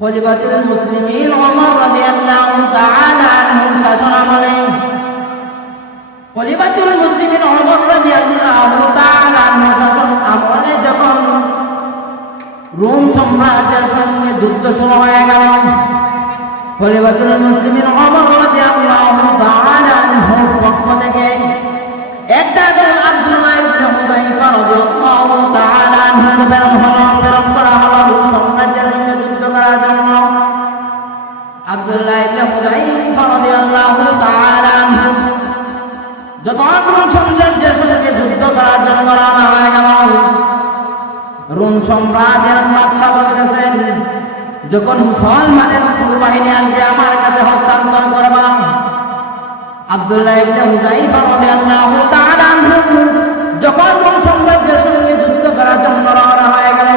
খলিফাতুল মুসলিমিন ওমর রাদিয়াল্লাহু তাআলা আনহু শাসনামলে খলিফাতুল মুসলিমিন ওমর রাদিয়াল্লাহু তাআলা আনহু শাসন আমলে যখন রোম সম্রাটের সঙ্গে যুদ্ধ শুরু হয়ে গেল, খলিফাতুল মুসলিমিন ওমর রাদিয়াল্লাহু তাআলা আনহুর পক্ষ থেকে একটা দল আব্দুল্লাহ ইবনে হুযাইফা রাদিয়াল্লাহু তাআলা আনহু প্রেরণ করা হলো রোম সম্রাটের সঙ্গে যুদ্ধ করার জন্য। আব্দুল্লাহ ইবনে হুযাইফা রাদিয়াল্লাহু তাআলা আনহু যখন রোম সম্রাটের সঙ্গে যুদ্ধ করার জন্য রওনা হয়ে গেল, রোম সম্রাটের বাদশা বলতেছেন, যখন মুসলমানের পুরো বাহিনী আসবে আমার কাছে হস্তান্তর করবা। আব্দুল্লাহ ইবনে হুযাইফা রাদিয়াল্লাহু তাআলা আনহু যখন রোম সাম্রাজ্যের সঙ্গে যুদ্ধ করার জন্য রওনা হয়ে গেল,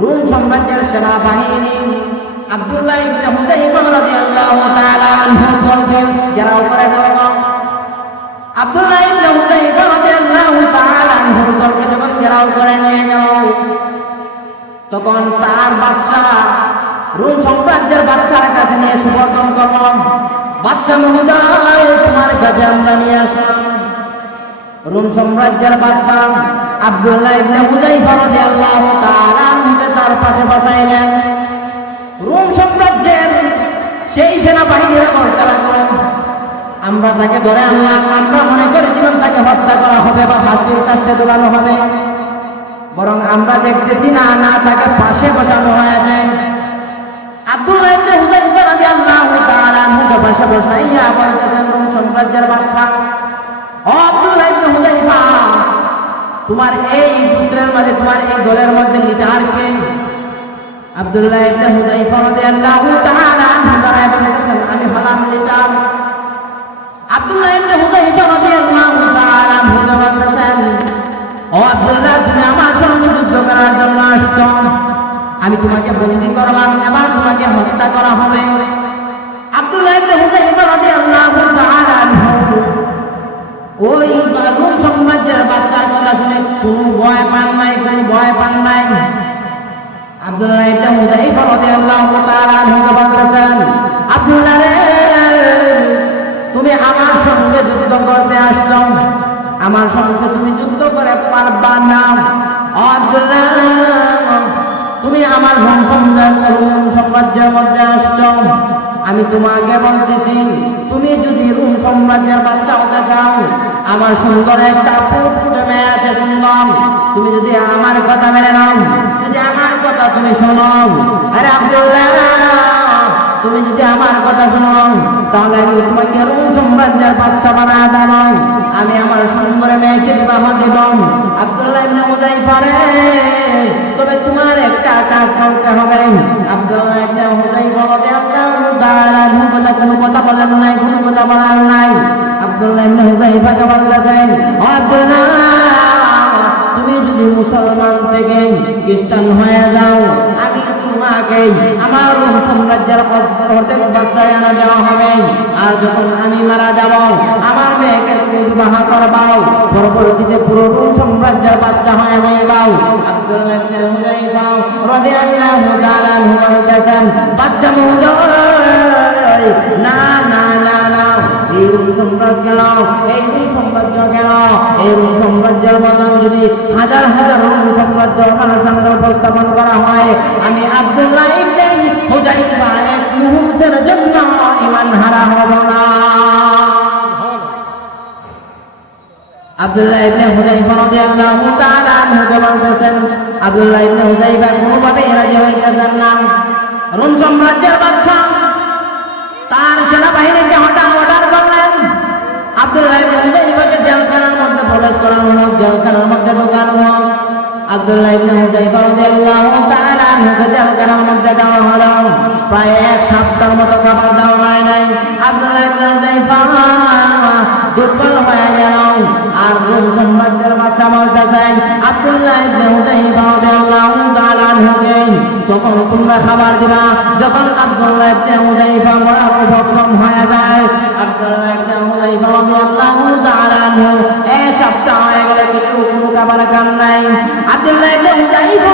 রোম সাম্রাজ্যের সেনাবাহিনী আব্দুল্লাহ ইবনে হুযাইফা রাদিয়াল্লাহু তাআলা আনহুর দলকে ঘেরাও করে ধরল। আব্দুল্লাহ ইবনে হুযাইফা রাদিয়াল্লাহু তাআলা আনহুর দলকে যখন ঘেরাও করে নিয়ে গেল, তখন তার বাদশা রোম সাম্রাজ্যের বাদশার কাছে নিয়ে সুবর্তন করল, বাদশা মহোদয় তোমার কাছে আমরা নিয়ে আসলাম। রোম সাম্রাজ্যের বাদশা আব্দুল্লাহ ইবনে হুযাইফা রাদিয়াল্লাহু তাআলা আনহুকে তার পাশে বসাইলেন। রোম সাম্রাজ্যের সেই সেনাবাহিনীরা বলতে লাগলো, আমরা তাকে ধরে আনলাম, আমরা মনে করেছিলাম তাকে হত্যা করা হবে বা ফাঁসির কাছে ঝোলানো হবে, বরং আমরা দেখতেছি না তাকে পাশে বসানো হয়েছে। আব্দুল্লাহ ইবনে হুযাইফা রাদিয়াল্লাহু তাআলা আনহুকে পাশে বসাইয়া বলতেছেন রোম সাম্রাজ্যের বাদশা, ও আব্দুল্লাহ ইবনে হুযাইফা, তোমার এই পুত্রের মাঝে, তোমার এই দলের মধ্যে লিডার কে? আব্দুল্লাহ ইবনে হুযাইফা রাদিয়াল্লাহু তাআলা আনহু দাঁড়ায় বলতেছেন, আমি হলাম লিডার। আব্দুল্লাহ ইবনে হুযাইফা রাদিয়াল্লাহু তাআলা আনহু বলতেছেন, ও আব্দুল্লাহ, তুমি আমার সঙ্গে যুদ্ধ করার জন্য আসছো, আমি তোমাকে বন্দী করলাম, এবার তোমাকে হত্যা করা হবে। আব্দুল্লাহ ইবনে হুযাইফা রাদিয়াল্লাহু তাআলা আনহু ওই রোম সাম্রাজ্যের বাদশার কথা শুনে কোনো ভয় পান নাই। আব্দুল্লাহ ইবনে হুযাইফা রাদিয়াল্লাহু তাআলা আনহু বলতেছেন, আব্দুল্লাহ রে, তুমি আমার সঙ্গে যুদ্ধ করতে আসছো, আমার সঙ্গে তুমি যুদ্ধ করে পারবা না। আব্দুল্লাহ, তুমি আমার রোম সাম্রাজ্যের মধ্যে আসছো, আমি তোমাকে বলতেছি, তুমি যদি রোম সাম্রাজ্যের বাদশা হতে চাও, আমার সুন্দর একটা ফুটফুটে মেয়ে আছে সুন্দর, তুমি যদি আমার কথা মেনে নাও, যদি আমার কথা তুমি শোনো, আরে আব্দুল্লাহ, তুমি যদি আমার কথা শোনো, তাহলে আমি তোমাকে রোম সাম্রাজ্যের বাদশা বানায় দেব, আমি আমার সুন্দর মেয়েকে বিবাহ দেব। আব্দুল্লাহ ইবনে হুযাইফা রে, তবে তোমার একটা কাজ করতে হবে। আব্দুল্লাহ ইবনে হুযাইফা রাদিয়াল্লাহু তাআলা আনহু কোনো কথা বলেন নাই। আব্দুল্লাহ ইবনে হুযাইফাকে বলতেছেন, ও আব্দুল্লাহ, তুমি যদি মুসলমান থেকে খ্রিস্টান হয়ে যাও, আমি তোমাকে আমার রোম সাম্রাজ্যের অর্ধেক বাদশাহ আনা দেওয়া হবে, আর যখন আমি মারা যাব, আমার মেয়েকে তুমি বিবাহ করবাও, পরবর্তীতে পুরো রোম সাম্রাজ্যের বাদশা হয়ে যাইবাও। আব্দুল্লাহ ইবনে হুযাইফা রাদিয়াল্লাহু তাআলা আনহু বলতেছেন, বাদশা মহোদয়, না, এই রোম সাম্রাজ্য কেন, এই রোম সাম্রাজ্য কেন, এই রোম সাম্রাজ্যের মতন যদি হাজার রোম সাম্রাজ্য আমার সামনে উপস্থাপন করা হয়, আমি আব্দুল্লাহ ইবনে হুযাইফা এক মুহূর্তের জন্য ঈমান হারা হব না। আব্দুল্লাহ ইবনে হুযাইফা রাদিয়াল্লাহু তাআলা আনহু বলতেছেন, আব্দুল্লাহ ইবনে হুযাইফা কোনোভাবে রাজি হইতেছেন না। রোম সাম্রাজ্যের বাদশা তার সেনাবাহিনীকে অর্ডার করলেন, আব্দুল্লাহ ইবনে হুযাইফাকে জেলখানার মধ্যে প্রবেশ করানো হোক, জেলখানার মধ্যে ঢোকানো হোক। আব্দুল্লাহ ইবনে হুযাইফা রাদিয়াল্লাহু তাআলা আনহুকে জেলখানার মধ্যে দেওয়া হলো, প্রায় এক সপ্তাহের মতো খাবার দেওয়া হয় নাই। আব্দুল্লাহ ইবনে হুযাইফা দুর্বল হয়ে গেল, আর রোম সাম্রাজ্যের বাদশা বলতেছেন, আব্দুল্লাহ ইবনে হুযাইফা রাদিয়াল্লাহু তাআলা আনহুকে তখন তোমরা খাবার দিবা যখন আব্দুল্লাহ ইবনে হুযাইফা বড় অক্ষম হয়ে যায়। আব্দুল্লাহ ইবনে হুযাইফা রাদিয়াল্লাহু তাআলা আনহু এক সপ্তাহ হয়ে গেলে কিছু খাবার খান নাই। আব্দুল্লাহ ইবনে হুযাইফা